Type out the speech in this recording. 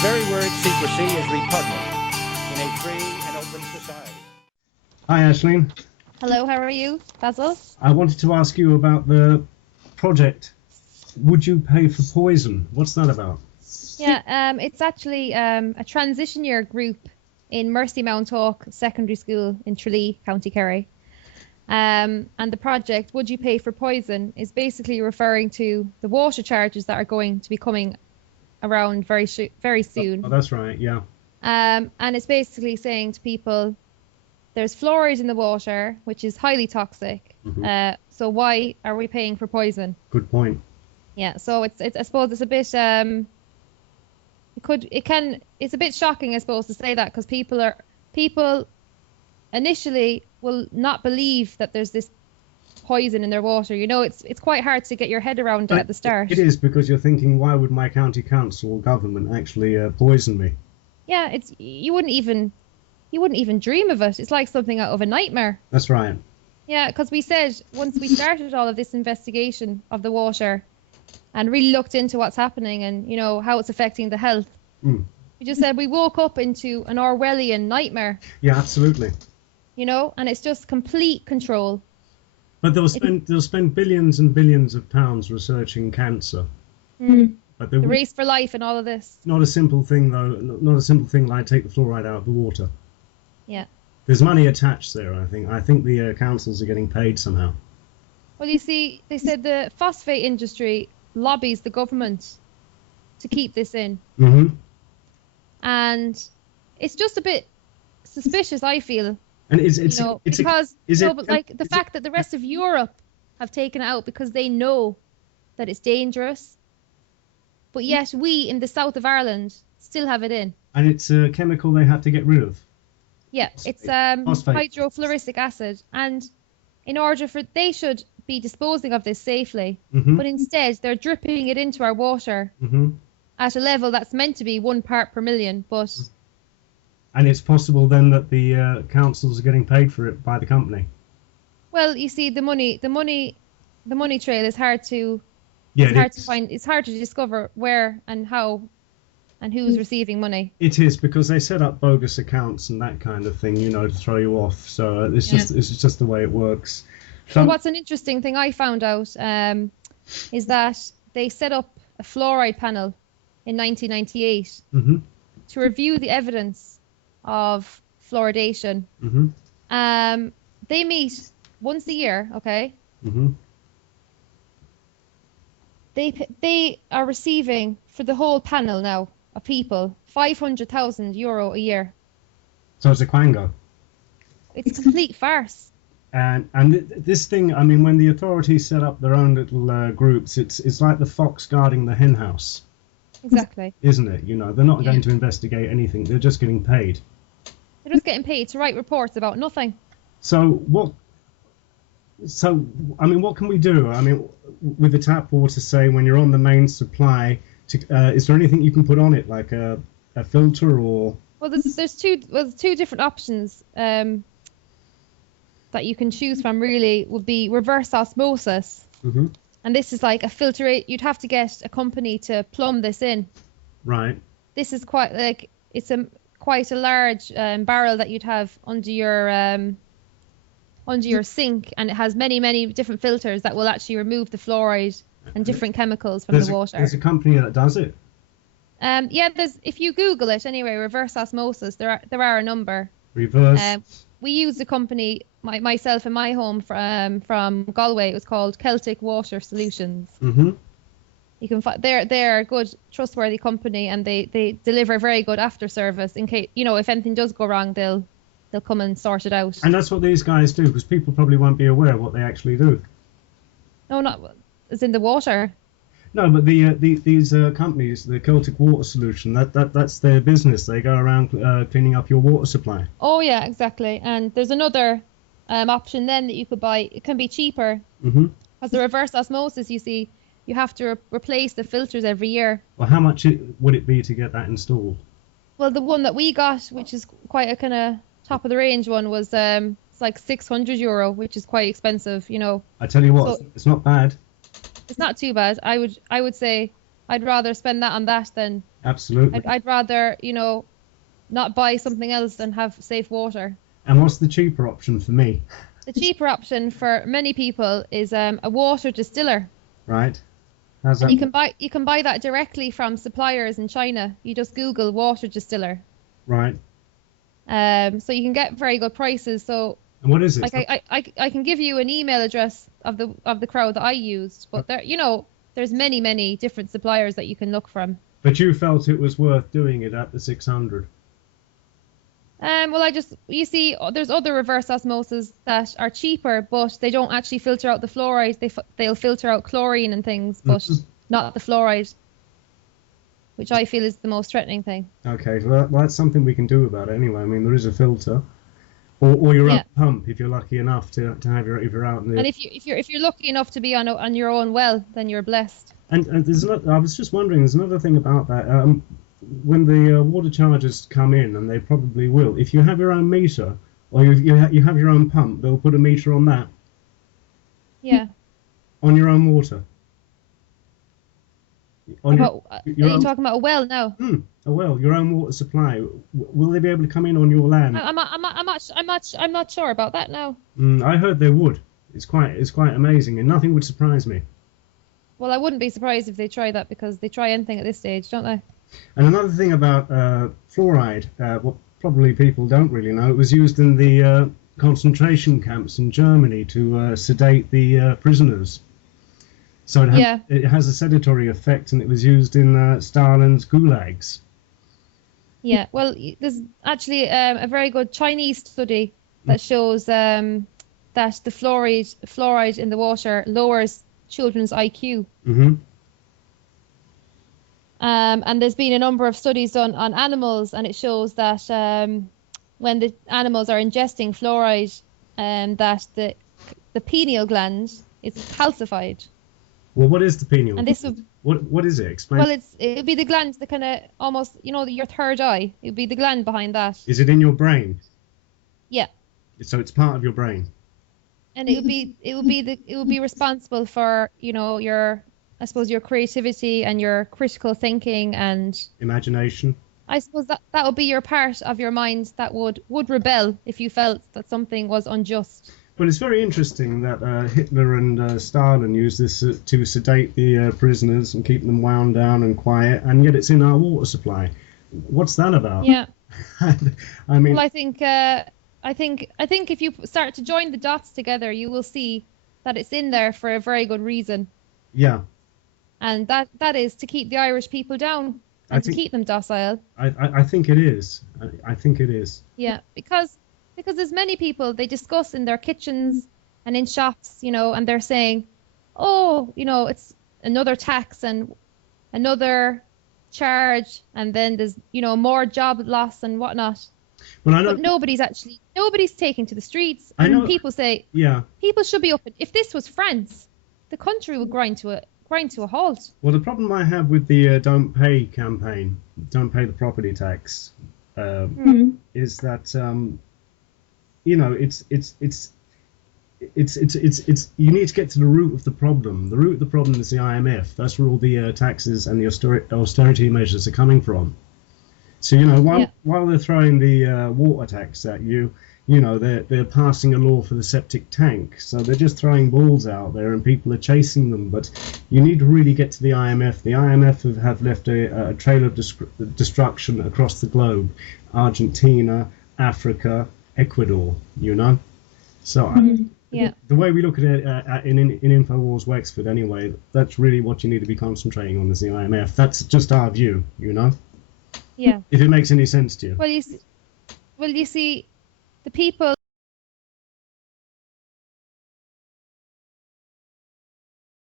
very word secrecy is repugnant in a free and open society. Hi, Aisling. Hello, how are you, Basil? I wanted to ask you about the project. Would you pay for poison? What's that about? Yeah, it's actually a transition year group in Mercy Mount Hawk Secondary School in Tralee, County Kerry. And the project, Would You Pay for Poison, is basically referring to the water charges that are going to be coming around very soon. Oh, that's right, yeah. And it's basically saying to people, there's fluoride in the water, which is highly toxic. Mm-hmm. So why are we paying for poison? Good point. Yeah, so it's I suppose it's a bit it's a bit shocking, I suppose, to say that, because people initially will not believe that there's this poison in their water. You know, it's quite hard to get your head around it at the start. It is, because you're thinking, why would my county council or government actually poison me? Yeah, you wouldn't even dream of it. It's like something out of a nightmare. That's right. Yeah, because we said once we started all of this investigation of the water and really looked into what's happening and, you know, how it's affecting the health, we just said we woke up into an Orwellian nightmare. Yeah, absolutely. You know, and it's just complete control. But they'll spend billions and billions of pounds researching cancer. But The race for life and all of this. Not a simple thing, though. Not a simple thing like take the fluoride out of the water. Yeah. There's money attached there, I think. I think the councils are getting paid somehow. Well, you see, they said the phosphate industry lobbies the government to keep this in. Mm-hmm. And it's just a bit suspicious, I feel. And the fact that the rest of Europe have taken it out because they know that it's dangerous, but yet we in the south of Ireland still have it in. And it's a chemical they have to get rid of. Yeah, it's Phosphate. hydrofluoric acid, and in order for they should be disposing of this safely, but instead they're dripping it into our water at a level that's meant to be 1 part per million, but. And it's possible then that the councils are getting paid for it by the company. Well, you see, the money trail is hard to. Yeah, it's hard to find. It's hard to discover where and how, and who's receiving money. It is, because they set up bogus accounts and that kind of thing, you know, to throw you off. So it's just the way it works. So what's an interesting thing I found out is that they set up a fluoride panel in 1998 to review the evidence of fluoridation. They meet once a year, okay? They are receiving, for the whole panel now of people, €500,000 a year. So it's a quango. It's a complete farce. And this thing, I mean, when the authorities set up their own little groups, it's like the fox guarding the hen house. Exactly. Isn't it? You know, they're not going to investigate anything. They're just getting paid. They're just getting paid to write reports about nothing. So I mean, what can we do? I mean, with the tap water, say, when you're on the main supply, is there anything you can put on it, like a filter or? Well, there's two different options that you can choose from. Really, would be reverse osmosis, and this is like a filter. You'd have to get a company to plumb this in. Right. This is quite like quite a large barrel that you'd have under your sink, and it has many different filters that will actually remove the fluoride and different chemicals from the water. There's a company that does it. If you Google it anyway, reverse osmosis, there are a number. Reverse. We used a company, myself and my home from Galway. It was called Celtic Water Solutions. You can find they're a good, trustworthy company, and they deliver very good after service in case, you know, if anything does go wrong, they'll come and sort it out. And that's what these guys do, because people probably won't be aware of what they actually do. No, not as in the water. No, but these companies, the Celtic Water Solution, that's their business. They go around cleaning up your water supply. Oh yeah, exactly. And there's another option then that you could buy. It can be cheaper. Because the reverse osmosis, you see, you have to replace the filters every year. Well, how much would it be to get that installed? Well, the one that we got, which is quite a kind of top of the range one, was it's like €600, which is quite expensive, you know. I tell you what, it's not bad. It's not too bad. I would say I'd rather spend that on that than Absolutely. I'd rather, not buy something else than have safe water. And what's the cheaper option for me? The cheaper option for many people is a water distiller. Right. How's that? And you can buy that directly from suppliers in China. You just Google water distiller. Right. So you can get very good prices. So And what is it? like I can give you an email address of the crowd that I used, but there's many different suppliers that you can look from. But you felt it was worth doing it at the 600. Well, you see, there's other reverse osmosis that are cheaper, but they don't actually filter out the fluoride. They'll filter out chlorine and things, but not the fluoride, which I feel is the most threatening thing. Okay, well that's something we can do about it anyway. I mean, there is a filter, or your own pump if you're lucky enough to have if you're out in the. And if you're lucky enough to be on your own well, then you're blessed. And there's I was just wondering, there's another thing about that. When the water chargers come in, and they probably will, if you have your own meter or you have your own pump, they'll put a meter on that. Yeah. On your own water. Are you talking about a well now? A well, your own water supply. Will they be able to come in on your land? I'm not sure about that now. I heard they would. It's quite amazing, and nothing would surprise me. Well, I wouldn't be surprised if they try that, because they try anything at this stage, don't they? And another thing about fluoride, what probably people don't really know, it was used in the concentration camps in Germany to sedate the prisoners. So it has a sedatory effect, and it was used in Stalin's gulags. Yeah, well, there's actually a very good Chinese study that shows that the fluoride in the water lowers children's IQ. Mm-hmm. And there's been a number of studies done on animals, and it shows that when the animals are ingesting fluoride, that the pineal gland is calcified. Well, what is the pineal? And this would, what is it? Explain. Well, it'd be the gland, the kind of almost, your third eye. It'd be the gland behind that. Is it in your brain? Yeah. So it's part of your brain. And it would be responsible for your, I suppose, your creativity and your critical thinking and imagination. I suppose that would be your part of your mind that would rebel if you felt that something was unjust. Well, it's very interesting that Hitler and Stalin used this to sedate the prisoners and keep them wound down and quiet, and yet it's in our water supply. What's that about? Yeah. I mean, well, I think if you start to join the dots together, you will see that it's in there for a very good reason. Yeah. And that is to keep the Irish people down and to keep them docile. I think it is. I think it is. Yeah, because there's many people, they discuss in their kitchens and in shops, and they're saying, oh, it's another tax and another charge, and then there's, more job loss and whatnot. Well, I know, but nobody's taking to the streets. And people say, people should be up. If this was France, the country would grind to a halt. Well, the problem I have with the Don't Pay campaign, Don't Pay the Property Tax, is that it's you need to get to the root of the problem. The root of the problem is the IMF. That's where all the taxes and the austerity measures are coming from. So while they're throwing the water tax at you, they're passing a law for the septic tank. So they're just throwing balls out there, and people are chasing them. But you need to really get to the IMF. The IMF have left a trail of destruction across the globe: Argentina, Africa, Ecuador. So the way we look at it in Infowars Wexford, anyway, that's really what you need to be concentrating on, is the IMF. That's just our view, Yeah. If it makes any sense to you. Well, you see, the people